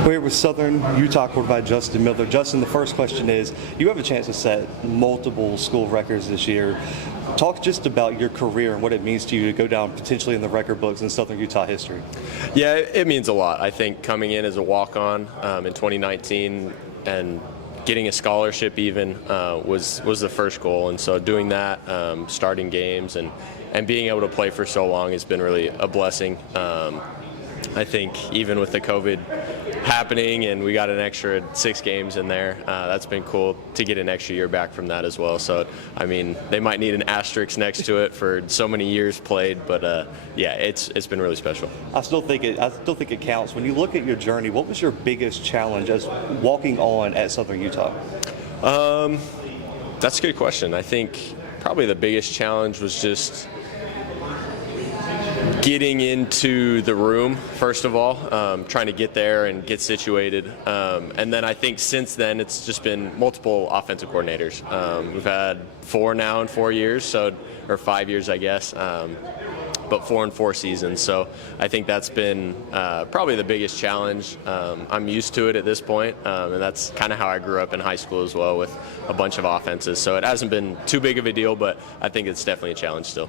We're here with Southern Utah quarterback Justin Miller. Justin, the first question is, you have a chance to set multiple school records this year. Talk just about your career and what it means to you to go down potentially in the record books in Southern Utah history. Yeah, it means a lot. I think coming in as a walk-on in 2019 and getting a scholarship even was the first goal. And so doing that, starting games and being able to play for so long has been really a blessing. I think even with the COVID happening and we got an extra 6 games in there, that's been cool to get an extra year back from that as well. So, I mean, they might need an asterisk next to it for so many years played, but yeah, it's been really special. I still think it counts. When you look at your journey, what was your biggest challenge as walking on at Southern Utah? That's a good question. I think probably the biggest challenge was just getting into the room, first of all, trying to get there and get situated. And then I think since then it's just been multiple offensive coordinators. We've had 4 now in 4 years, or 5 years, I guess, but 4 in 4 seasons. So I think that's been probably the biggest challenge. I'm used to it at this point, and that's kind of how I grew up in high school as well, with a bunch of offenses. So it hasn't been too big of a deal, but I think it's definitely a challenge still.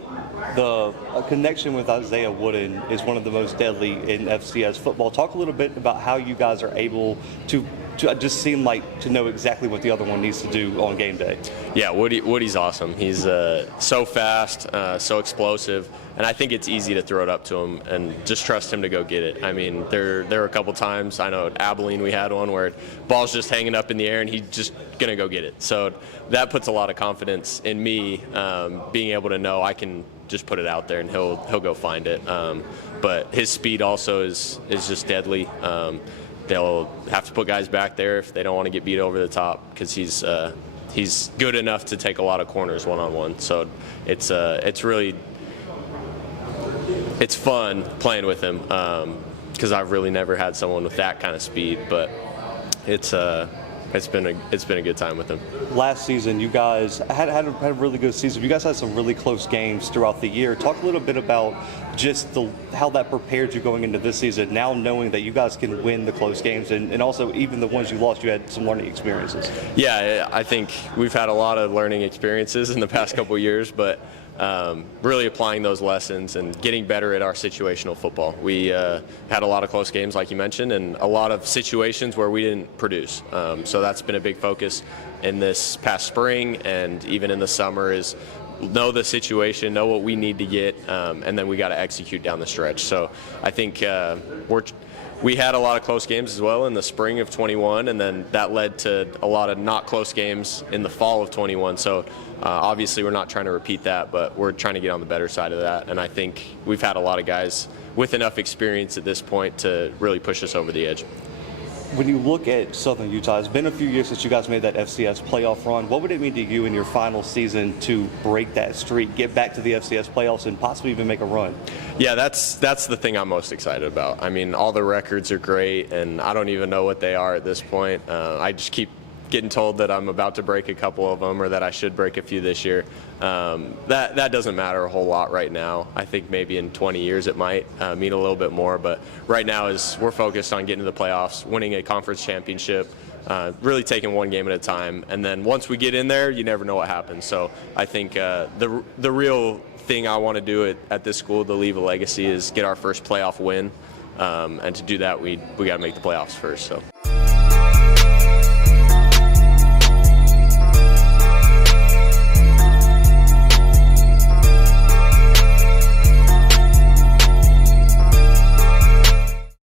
The connection with Isaiah Wooden is one of the most deadly in FCS football. Talk a little bit about how you guys are able to just seem like to know exactly what the other one needs to do on game day. Yeah, Woody's awesome. He's so fast, so explosive, and I think it's easy to throw it up to him and just trust him to go get it. I mean, there were a couple times, I know at Abilene we had one where ball's just hanging up in the air and he's just gonna go get it. So that puts a lot of confidence in me, being able to know I can just put it out there and he'll go find it. But his speed also is just deadly. They'll have to put guys back there if they don't want to get beat over the top, because he's good enough to take a lot of corners one-on-one. So it's fun playing with him, because I've really never had someone with that kind of speed. But it's been a good time with him. Last season, you guys had a really good season. You guys had some really close games throughout the year. Talk a little bit about just how that prepared you going into this season, now knowing that you guys can win the close games, and also even the ones you lost, you had some learning experiences. Yeah, I think we've had a lot of learning experiences in the past couple of years, but really applying those lessons and getting better at our situational football. We had a lot of close games, like you mentioned, and a lot of situations where we didn't produce. So that's been a big focus in this past spring and even in the summer, is know the situation, know what we need to get, and then we got to execute down the stretch. So I think we had a lot of close games as well in the spring of 21, and then that led to a lot of not close games in the fall of 21. So obviously we're not trying to repeat that, but we're trying to get on the better side of that. And I think we've had a lot of guys with enough experience at this point to really push us over the edge. When you look at Southern Utah, it's been a few years since you guys made that FCS playoff run. What would it mean to you in your final season to break that streak, get back to the FCS playoffs, and possibly even make a run? Yeah, that's the thing I'm most excited about. I mean, all the records are great, and I don't even know what they are at this point. I just keep getting told that I'm about to break a couple of them, or that I should break a few this year. That doesn't matter a whole lot right now. I think maybe in 20 years it might mean a little bit more, but right now we're focused on getting to the playoffs, winning a conference championship, really taking one game at a time, and then once we get in there, you never know what happens. So I think the real thing I want to do at this school to leave a legacy is get our first playoff win, and to do that we got to make the playoffs first. So.